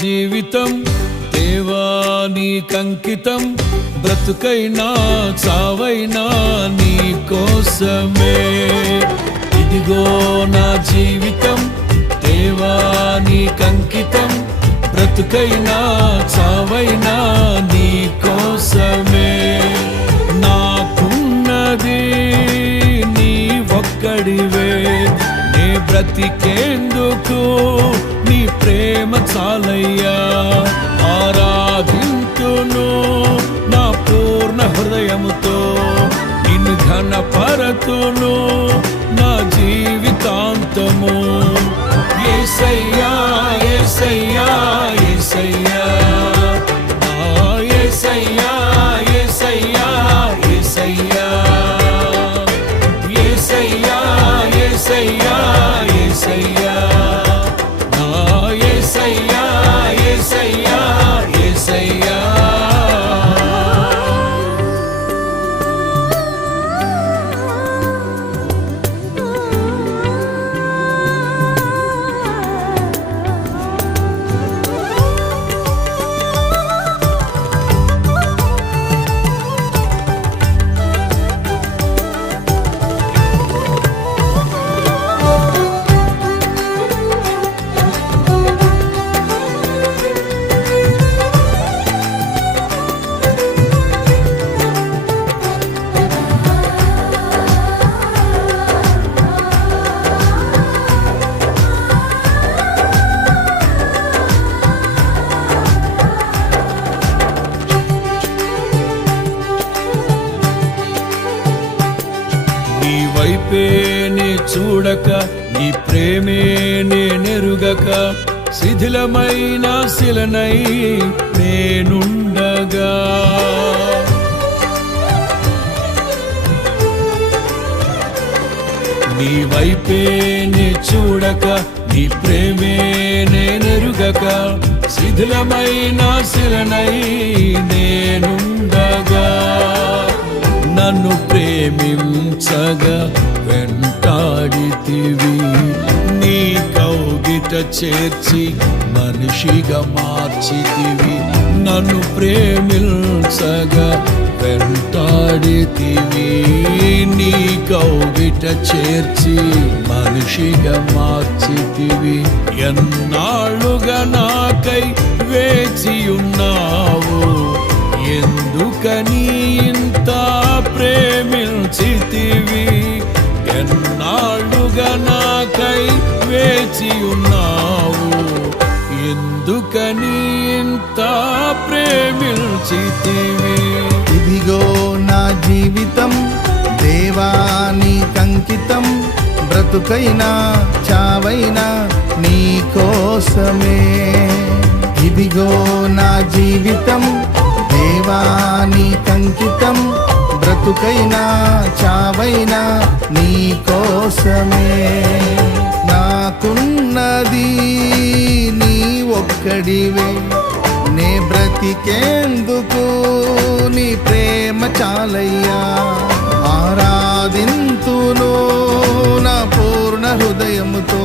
జీవితం దేవా నీకంకితం, బ్రతుకైనా చావైనా నీ కోసమే. ఇదిగో నా జీవితం దేవా నీకంకితం, బ్రతుకైనా చావైనా నీ కోసమే. నాకున్నది నీ ఒక్కడివే, నే బ్రతికేందుకు నీ ప్రేమ చాలయ్యా. ఆరాధింతును నా పూర్ణ హృదయముతో, నిన్ను ఘనపరతును నా జీవితాంతము. యేసయ్యా యేసయ్యా యేసయ్యా, యేసయ్యా యేసయ్యా యేసయ్యా, యేసయ్యా యేసయ్యా యేసయ్యా, యేసయ్యా యేసయ్యా యేసయ్యా. నీ వైపేనే చూడక, నీ ప్రేమే నెరుగక, శిథిలమైన శిలనై నేనుండగా. నీ వైపేనే చూడక, నీ ప్రేమే నెరుగక, శిథిలమైన శిలనై నేనుండగా. నన్ను ప్రేమించగా వెంటాడితివి, నీ కౌగిట చేర్చి మనిషిగా మార్చితివి. నన్ను ప్రేమించగా వెంటాడితివి, నీ కౌగిట చేర్చి మనిషిగా మార్చితివి. ఎన్నాళ్ళుగా నాకై వేచియున్నావు, ఎందుకని ఇంత ప్రేమించితివి. ఎన్నాళ్ళుగా నాకై వేచియున్నావు, ఎందుకని ఇంత ప్రేమించితివి. ఇదిగో నా జీవితం దేవా నీకంకితం, బ్రతుకైనా చావైనా నీ కోసమే. ఇదిగో నా జీవితం దేవా నీకంకితం, బ్రతుకైనా చావైనా నీ కోసమే. నాకున్నది నీ ఒక్కడివే, నే బ్రతికేందుకు నీ ప్రేమ చాలయ్యా. ఆరాధింతును నా పూర్ణ హృదయముతో,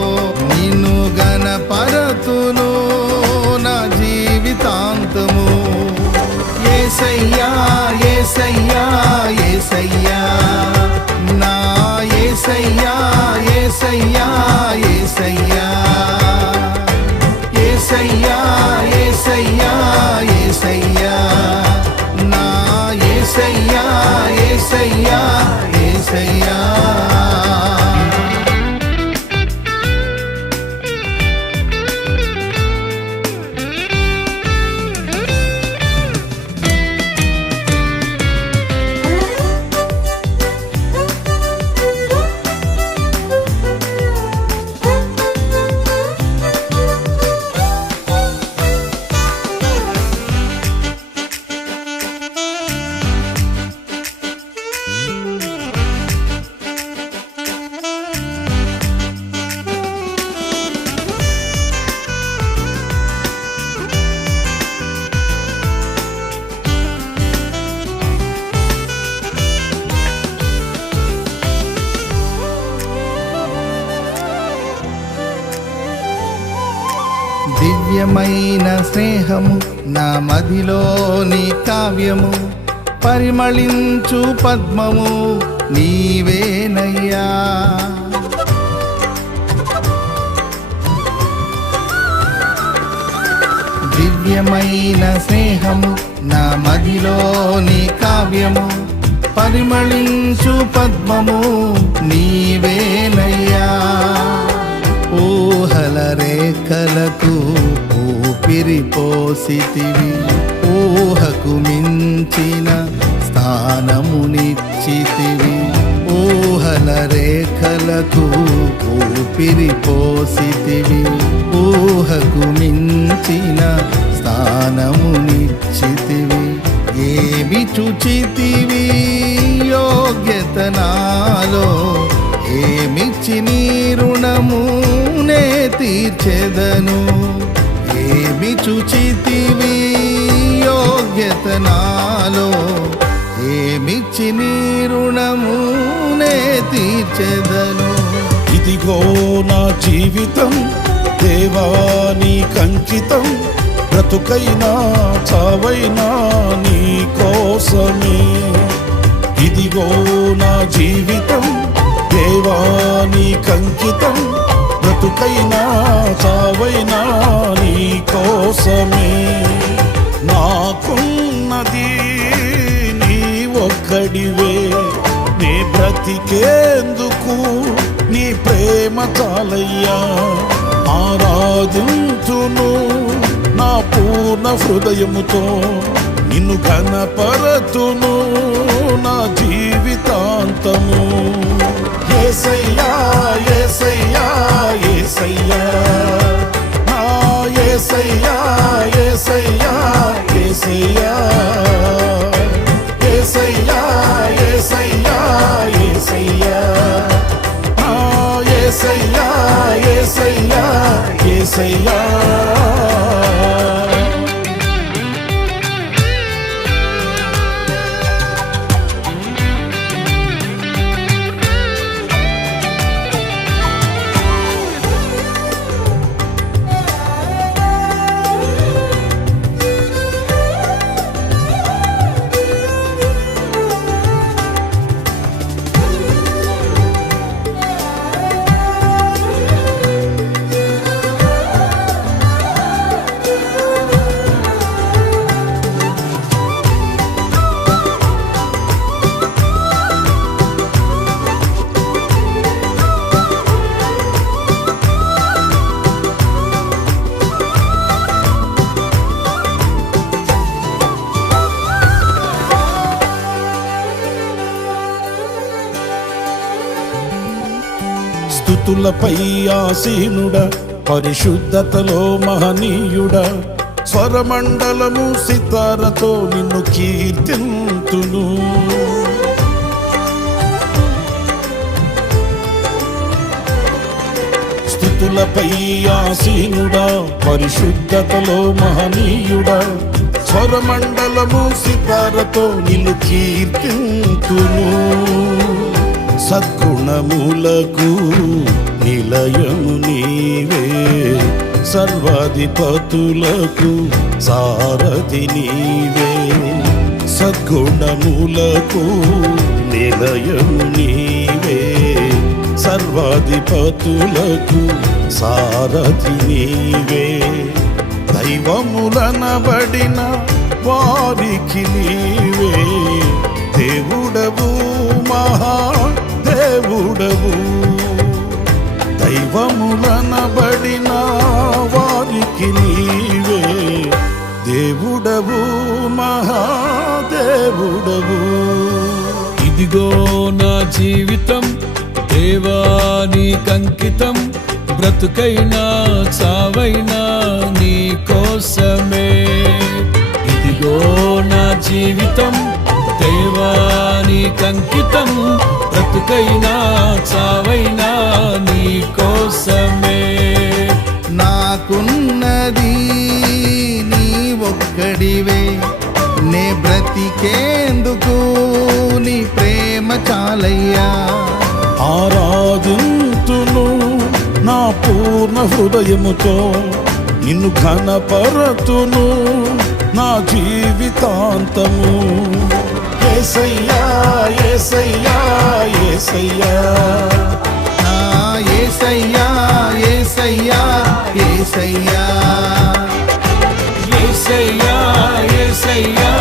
నిన్ను గణపరతును నా జీవితాంతము. యేసయ్యా యేసయ్యా యేసయ్యా, నా యేసయ్యా యేసయ్యా యేసయ్యా, యేసయ్యా యేసయ్యా యేసయ్యా, నా యేసయ్యా యేసయ్యా యేసయ్యా. దివ్యమైన స్నేహము నా మదిలోని కావ్యము, పరిమళించు పద్మము నీవేనయ్యా. దివ్యమైన స్నేహము నా మదిలోని కావ్యము, పరిమళించు పద్మము నీవేనయ్యా. ఊహల రేఖలకు ఊపిరి పోసితివి, ఊహకు మించిన స్థానమునిచ్చితివి. ఊహల రేఖలకు ఊపిరి పోసితివి, ఊహకు మించిన స్థానమునిచ్చితివి. ఏమి చుచితివి యోగ్యత నాలో, ఏమిచ్చి నీ రుణము నే తీర్చెదను. ఏమి చుచితివి యోగ్యత నాలో, ఏమిచ్చి నీ రుణము నే తీర్చెదను. ఇదిగో నా జీవితం దేవా నీకంకితం, బ్రతుకైనా చావైనా నీ కోసమే. ఇదిగో నా జీవితం దేవా నీకంకితం, బ్రతుకైనా చావైనా నీ కోసమే. నాకున్నది నీ ఒక్కడివే, నీ బ్రతికేందుకు నీ ప్రేమ చాలయ్యా. ఆరాధించును నా పూర్ణ హృదయముతో, నిన్ను ఘనపరతును నా జీవితాంతము. యేసయ్యా యేసయ్యా యేసయ్యా, నా యేసయ్యా యేసయ్యా యేసయ్యా, యేసయ్యా యేసయ్యా యేసయ్యా, నా యేసయ్యా యేసయ్యా యేసయ్యా. స్తుతులపై ఆసీనుడ, పరిశుద్ధతలో మహనీయుడా, స్వరమండలము సితారతో నిన్ను కీర్తింతును. స్తుతులపై ఆసీనుడా, పరిశుద్ధతలో మహనీయుడా, స్వరమండలము సితారతో నిన్ను కీర్తింతును. సద్గుణములకు నిలయము నీవే, సర్వాధిపతులకు సారథి నీవే. సద్గుణములకు నిలయము నీవే, సర్వాధిపతులకు సారథి నీవే. దైవములనబడిన వారికి నీవే దేవుడవు, మహా దేవుడవు. దైవములనబడిన వారికి నీవే దేవుడవు, మహాదేవుడవు. ఇదిగో నా జీవితం దేవా నీకంకితం, బ్రతుకైనా చావైనా నీ కోసమే. ఇదిగో నా జీవితం దేవా నీకంకితం, బ్రతుకైనా చావైనా నీ కోసమే. నాకున్నది నీ ఒక్కడివే, నే బ్రతికేందుకు నీ ప్రేమ చాలయ్యా. ఆరాధింతును నా పూర్ణ హృదయముతో, నిన్ను ఘనపరతును నా జీవితాంతము. యేసయ్యా యేసయ్యా యేసయ్యా ఆ యేసయ్యా యేసయ్యా యేసయ్యా యేసయ్యా యేసయ్యా